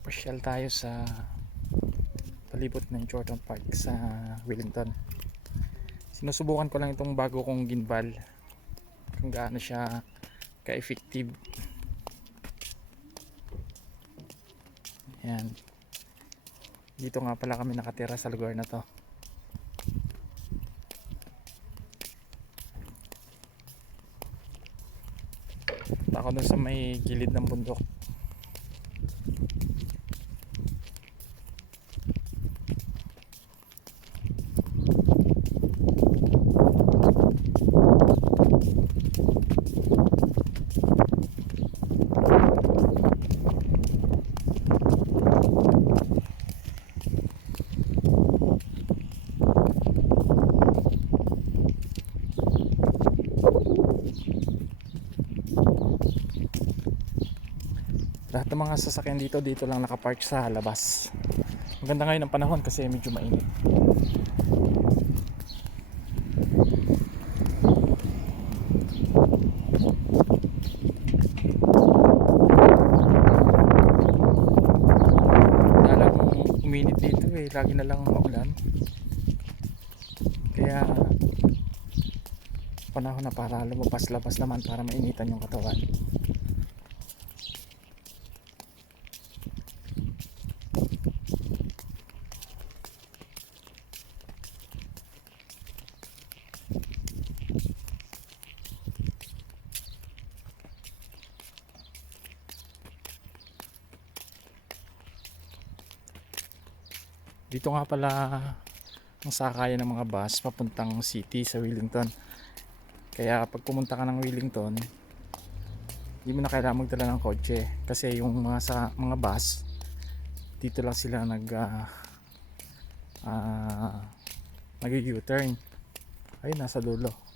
Pasyal tayo sa palibot ng Jordan Park sa Wellington. Sinusubukan ko lang itong bago kong gimbal kung gaano siya ka-effective. Yan. Dito nga pala kami nakatira sa lugar na to. Ako dun sa may gilid ng bundok. Lahat ng mga sasakyan dito dito lang nakapark sa labas. Maganda ngayon ang panahon kasi medyo mainit. Lalang uminit dito eh, lagi na lang maulan. Kaya panahon na para lumabas-labas naman para mainitan yung katawan. Dito nga pala ang sakayan ng mga bus papuntang city sa Wellington. Kaya pag pumunta ka ng Wellington, hindi mo na kailangan magdala ng kotse kasi yung mga sa mga bus dito lang sila nag uh, uh, nag U-turn. Ay nasa dulo.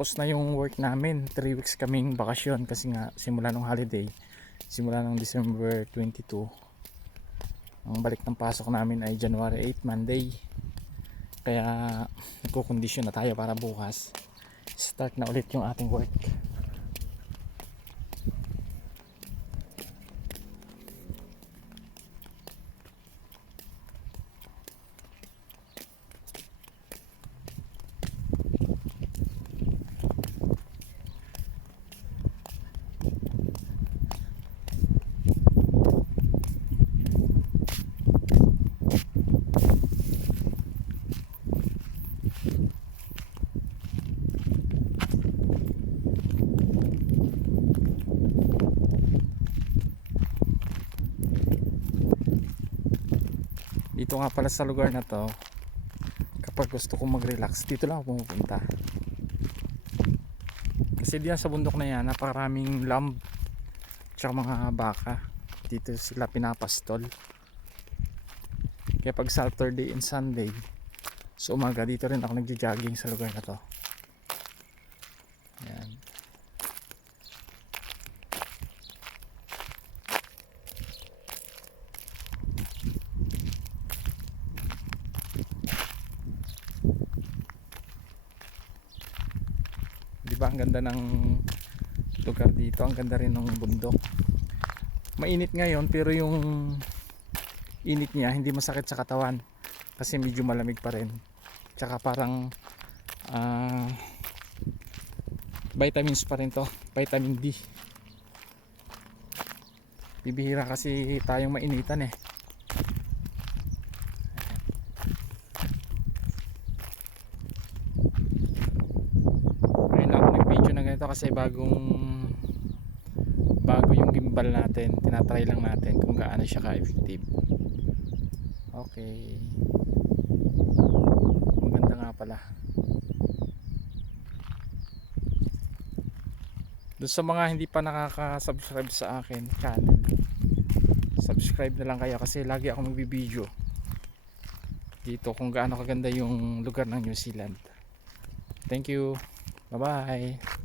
Tapos na yung work namin. 3 weeks kaming bakasyon kasi nga simula ng holiday. Simula ng December 22. Ang balik ng pasok namin ay January 8, Monday. Kaya nagkukondisyon na tayo para bukas. Start na ulit yung ating work. Dito nga pala sa lugar na to, kapag gusto kong mag-relax, dito lang ako pumupunta. Kasi diyan sa bundok na yan, napakaraming lamb tsaka mga baka. Dito sila pinapastol. Kaya pag Saturday and Sunday, sa umaga dito rin ako nagja-jogging sa lugar na to. Ang ganda ng lugar dito, ang ganda rin ng bundok. Mainit ngayon pero yung init niya hindi masakit sa katawan kasi medyo malamig pa rin. Tsaka parang ah, vitamins pa rin to, vitamin D. Bibihira kasi tayong mainitan eh. Ngayon lang ako nag-video na ganito kasi bagong bago yung gimbal natin tinatry lang natin kung gaano siya ka-effective Okay. Maganda nga pala. Doon sa mga hindi pa nakaka-subscribe sa akin channel, subscribe na lang kayo kasi lagi ako magbibideo dito kung gaano kaganda yung lugar ng New Zealand. Thank you. Bye-bye.